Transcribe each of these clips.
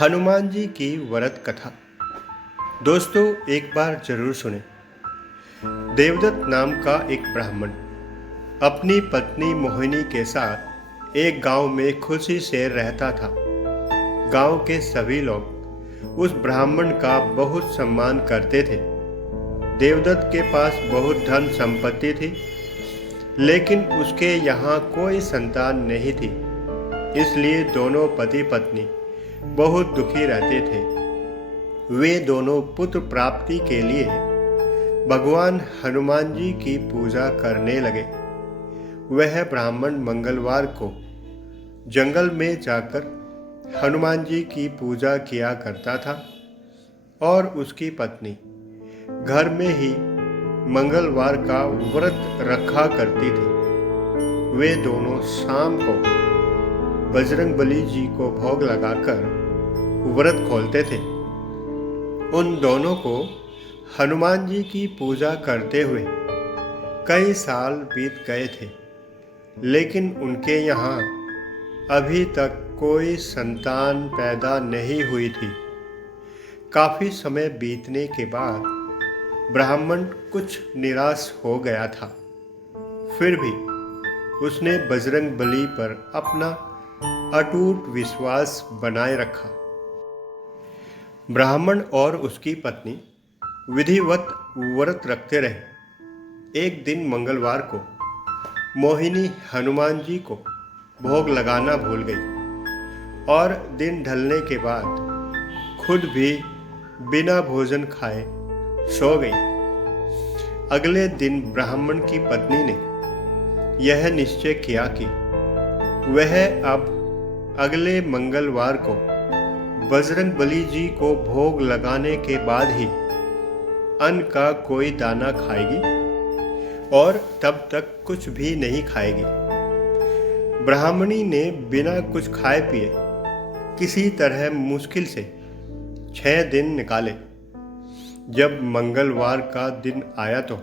हनुमान जी की व्रत कथा। दोस्तों, एक बार जरूर सुने। देवदत्त नाम का एक ब्राह्मण अपनी पत्नी मोहिनी के साथ एक गांव में खुशी से रहता था। गांव के सभी लोग उस ब्राह्मण का बहुत सम्मान करते थे। देवदत्त के पास बहुत धन संपत्ति थी, लेकिन उसके यहाँ कोई संतान नहीं थी। इसलिए दोनों पति पत्नी बहुत दुखी रहते थे। वे दोनों पुत्र प्राप्ति के लिए भगवान हनुमान जी की पूजा करने लगे। वह ब्राह्मण मंगलवार को जंगल में जाकर हनुमान जी की पूजा किया करता था और उसकी पत्नी घर में ही मंगलवार का व्रत रखा करती थी। वे दोनों शाम को बजरंगबली जी को भोग लगाकर व्रत खोलते थे। उन दोनों को हनुमान जी की पूजा करते हुए कई साल बीत गए थे, लेकिन उनके यहाँ अभी तक कोई संतान पैदा नहीं हुई थी। काफी समय बीतने के बाद ब्राह्मण कुछ निराश हो गया था। फिर भी उसने बजरंगबली पर अपना अटूट विश्वास बनाए रखा। ब्राह्मण और उसकी पत्नी विधिवत व्रत रखते रहे। एक दिन मंगलवार को मोहिनी हनुमान जी को भोग लगाना भूल गई और दिन ढलने के बाद खुद भी बिना भोजन खाए सो गई। अगले दिन ब्राह्मण की पत्नी ने यह निश्चय किया कि वह अब अगले मंगलवार को बजरंगबली जी को भोग लगाने के बाद ही अन्न का कोई दाना खाएगी और तब तक कुछ भी नहीं खाएगी। ब्राह्मणी ने बिना कुछ खाए पिए किसी तरह मुश्किल से 6 दिन निकाले। जब मंगलवार का दिन आया तो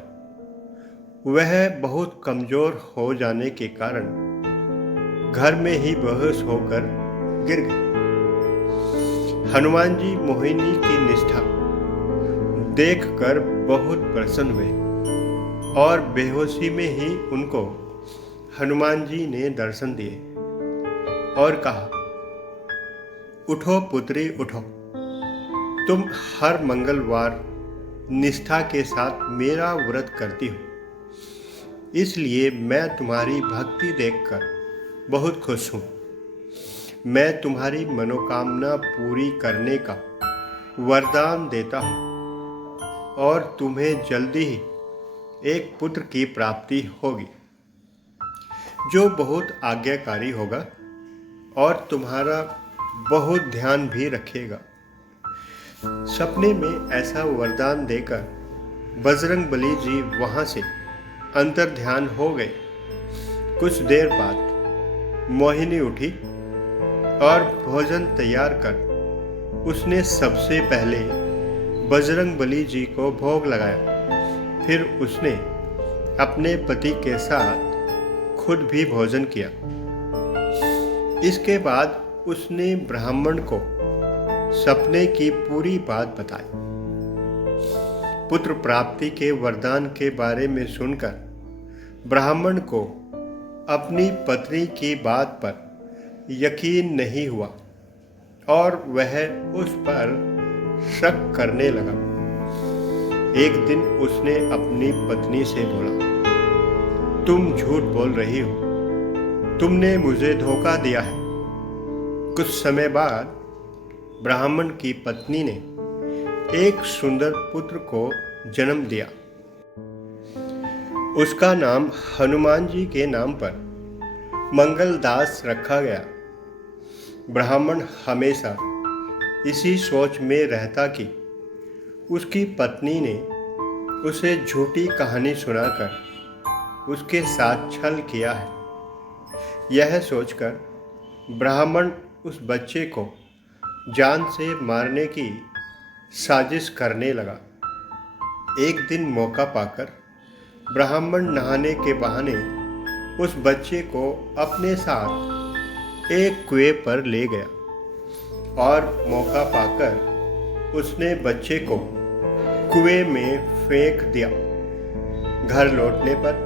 वह बहुत कमजोर हो जाने के कारण घर में ही बेहोश होकर गिर गई। हनुमान जी मोहिनी की निष्ठा देखकर बहुत प्रसन्न हुए और बेहोशी में ही उनको हनुमान जी ने दर्शन दिए और कहा, उठो पुत्री उठो, तुम हर मंगलवार निष्ठा के साथ मेरा व्रत करती हो, इसलिए मैं तुम्हारी भक्ति देखकर बहुत खुश हूँ। मैं तुम्हारी मनोकामना पूरी करने का वरदान देता हूँ और तुम्हें जल्दी ही एक पुत्र की प्राप्ति होगी, जो बहुत आज्ञाकारी होगा और तुम्हारा बहुत ध्यान भी रखेगा। सपने में ऐसा वरदान देकर बजरंगबली जी वहां से अंतर्ध्यान हो गए। कुछ देर बाद मोहिनी उठी और भोजन तैयार कर उसने सबसे पहले बजरंगबली जी को भोग लगाया। फिर उसने अपने पति के साथ खुद भी भोजन किया। इसके बाद उसने ब्राह्मण को सपने की पूरी बात बताई। पुत्र प्राप्ति के वरदान के बारे में सुनकर ब्राह्मण को अपनी पत्नी की बात पर यकीन नहीं हुआ और वह उस पर शक करने लगा। एक दिन उसने अपनी पत्नी से बोला, तुम झूठ बोल रही हो, तुमने मुझे धोखा दिया है। कुछ समय बाद ब्राह्मण की पत्नी ने एक सुंदर पुत्र को जन्म दिया। उसका नाम हनुमान जी के नाम पर मंगलदास रखा गया। ब्राह्मण हमेशा इसी सोच में रहता कि उसकी पत्नी ने उसे झूठी कहानी सुनाकर उसके साथ छल किया है। यह सोचकर ब्राह्मण उस बच्चे को जान से मारने की साजिश करने लगा। एक दिन मौका पाकर ब्राह्मण नहाने के बहाने उस बच्चे को अपने साथ एक कुएं पर ले गया और मौका पाकर उसने बच्चे को कुएं में फेंक दिया। घर लौटने पर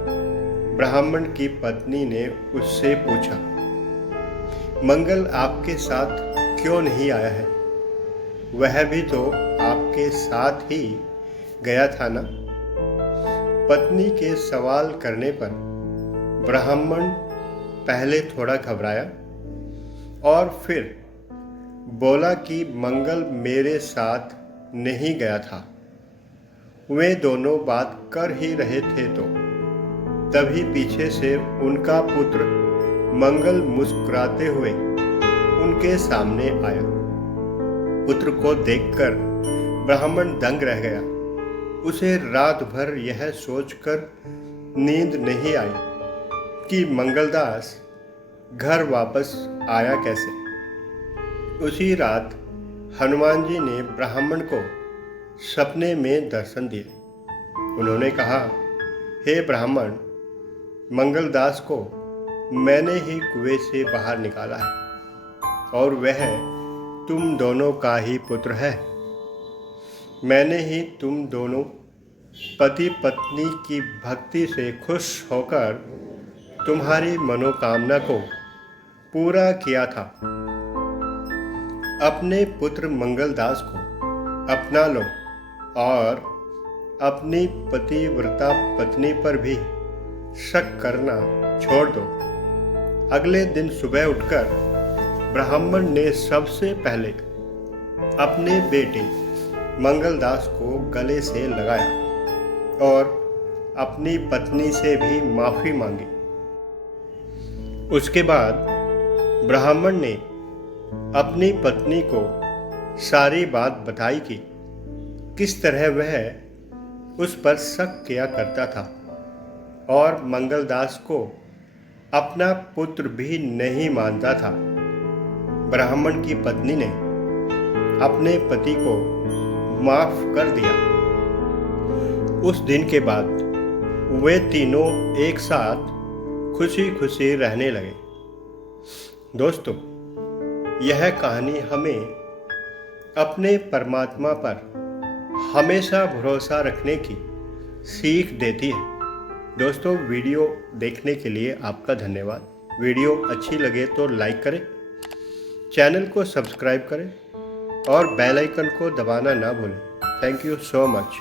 ब्राह्मण की पत्नी ने उससे पूछा, मंगल आपके साथ क्यों नहीं आया है? वह भी तो आपके साथ ही गया था ना? पत्नी के सवाल करने पर ब्राह्मण पहले थोड़ा घबराया और फिर बोला कि मंगल मेरे साथ नहीं गया था। वे दोनों बात कर ही रहे थे तो तभी पीछे से उनका पुत्र मंगल मुस्कुराते हुए उनके सामने आया। पुत्र को देखकर ब्राह्मण दंग रह गया। उसे रात भर यह सोचकर नींद नहीं आई कि मंगलदास घर वापस आया कैसे। उसी रात हनुमान जी ने ब्राह्मण को सपने में दर्शन दिए। उन्होंने कहा, हे ब्राह्मण, मंगलदास को मैंने ही कुएं से बाहर निकाला है और वह तुम दोनों का ही पुत्र है। मैंने ही तुम दोनों पति पत्नी की भक्ति से खुश होकर तुम्हारी मनोकामना को पूरा किया था। अपने पुत्र मंगलदास को अपना लो और अपनी पतिव्रता पत्नी पर भी शक करना छोड़ दो। अगले दिन सुबह उठकर ब्राह्मण ने सबसे पहले अपने बेटे मंगलदास को गले से लगाया और अपनी पत्नी से भी माफी मांगी। उसके बाद ब्राह्मण ने अपनी पत्नी को सारी बात बताई कि किस तरह वह उस पर शक किया करता था और मंगलदास को अपना पुत्र भी नहीं मानता था। ब्राह्मण की पत्नी ने अपने पति को माफ कर दिया। उस दिन के बाद वे तीनों एक साथ खुशी खुशी रहने लगे। दोस्तों, यह कहानी हमें अपने परमात्मा पर हमेशा भरोसा रखने की सीख देती है। दोस्तों, वीडियो देखने के लिए आपका धन्यवाद। वीडियो अच्छी लगे तो लाइक करें, चैनल को सब्सक्राइब करें और बेल आइकन को दबाना ना भूलें। Thank you so much.